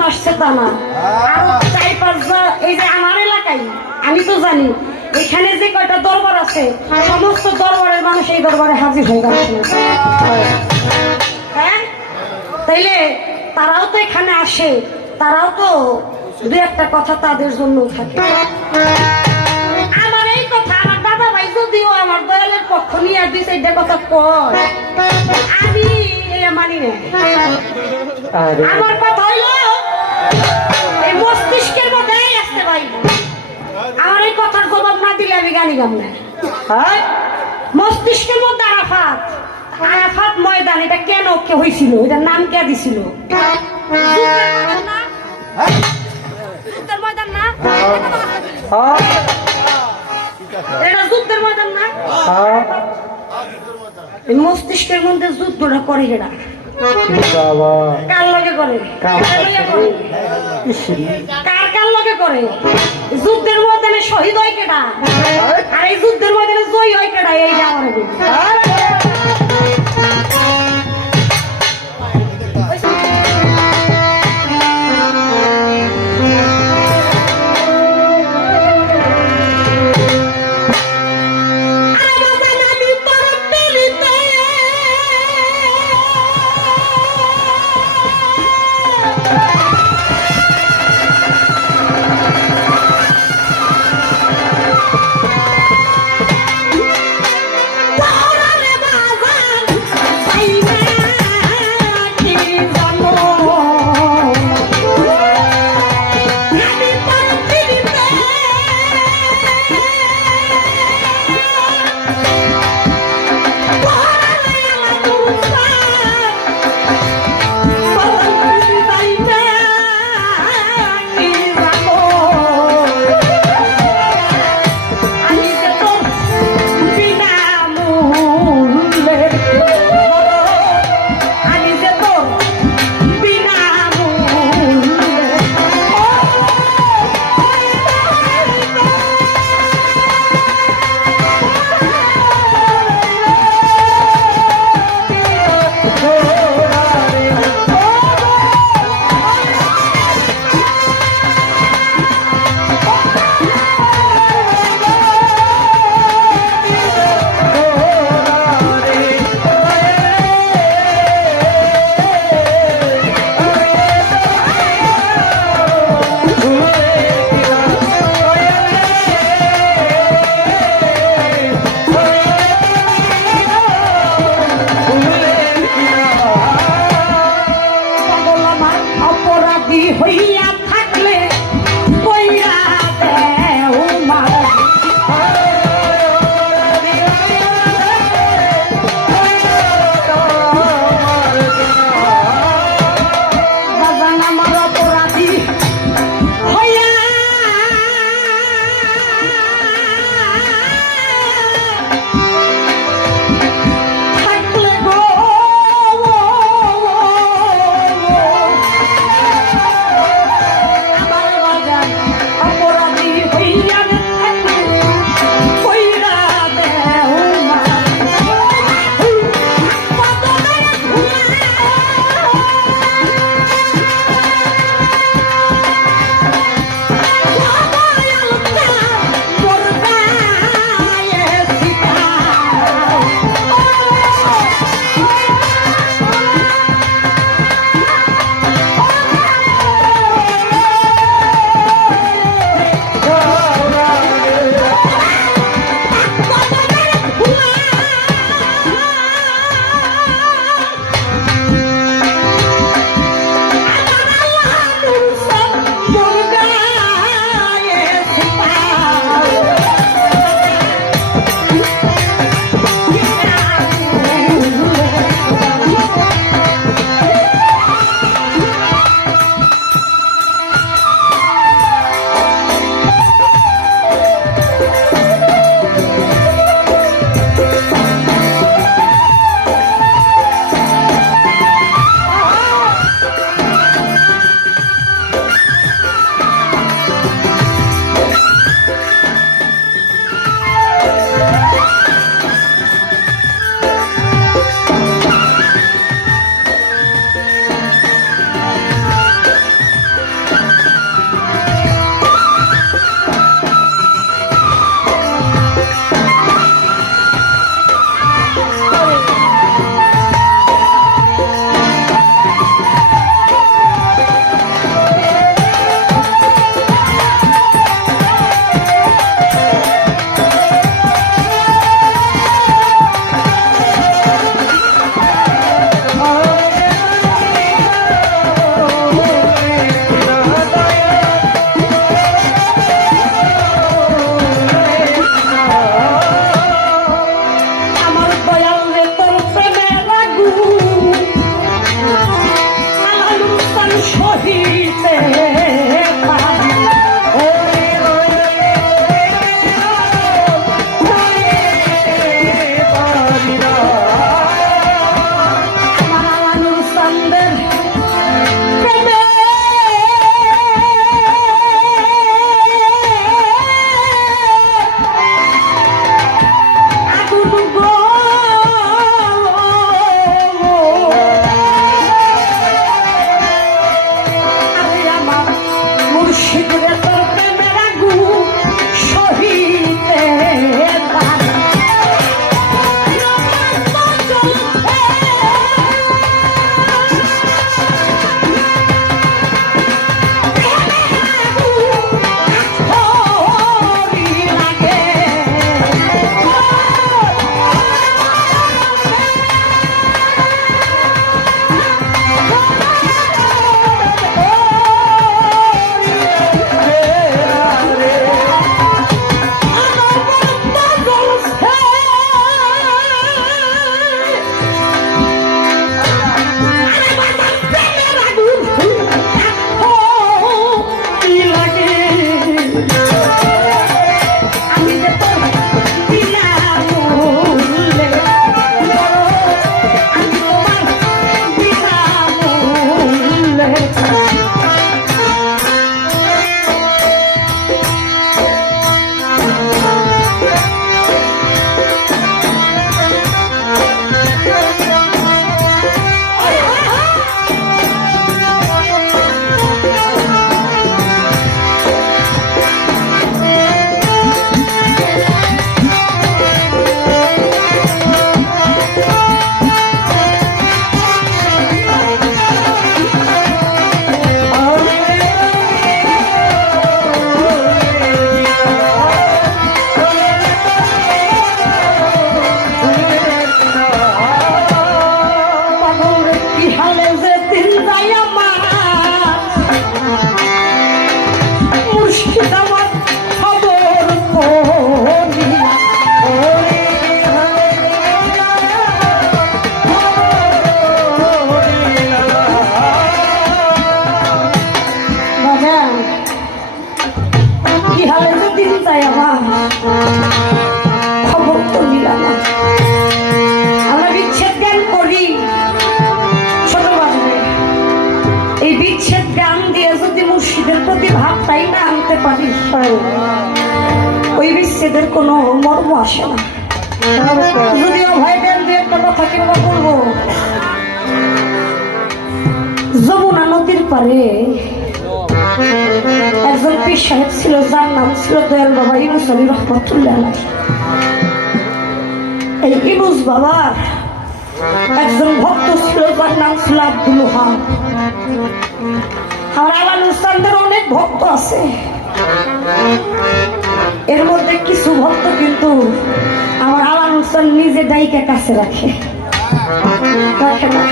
জন্য আসছে তা না, আরো 4-5 এই যে আমার এলাকায় আমি তো জানি এখানে যে কয়টা দরবার আছে সমস্ত দরবারের মানুষ এই দরবারে হাজির হয়ে গেছে। হ্যাঁ, তাইলে তারাও তো এখানে আসে, তারাও তো দু একটা কথা তাদের জন্য থাকে। আমার এই কথা আমার দাদা ভাই যদিও আমার দয়ালের পক্ষ নিয়ে দিছে এটা কথা কয়, আমি মানি না। আমার কথা হইলো এই মস্তিষ্কের মধ্যে আসতে ভাই, আমার এই কথার জবাব না দিলে আমি গালি গাম না। মস্তিষ্কের মধ্যে আরাফাত, আরাফাত ময়দান এটা কেন কে হয়েছিল, এটার নাম কে দিছিল? যুদ্ধের ময়দান না, এটা যুদ্ধের ময়দান না। মস্তিষ্কের মধ্যে যুদ্ধটা করে এরা কার লগে করে, কার লগে করে? যুদ্ধের ময়দানে শহীদ হয় কেডা, আর এই যুদ্ধের ময়দানে জয়ী হয় কেডা? এইটা আমার সহিতে পারি খবর তো নিলাম না আমরা বিচ্ছেদ জ্ঞান করি ছোট বাজবে এই বিচ্ছেদ জ্ঞান দিয়ে যদি মুর্শিদের প্রতি ভাবটাই না আনতে পারি ওই বিচ্ছেদের কোনো মর্ম আসে না যদিও ভয় দেন দিয়ে একটা কথা কিংবা বলবো যমুনা নদীর পারে একজন পীর সাহেব ছিল যার নাম ছিল দয়াল বাবা ইউনুস আলী রহমতুল্লাহ। এই ইউনুস বাবার একজন ভক্ত ছিল যার নাম ছিল আব্দুল ওহাব। আমার আলানুস্তানদের অনেক ভক্ত আছে, এর মধ্যে কিছু ভক্ত কিন্তু আমার আলানুস্তান নিজে দায়িকা কাছে রাখে না।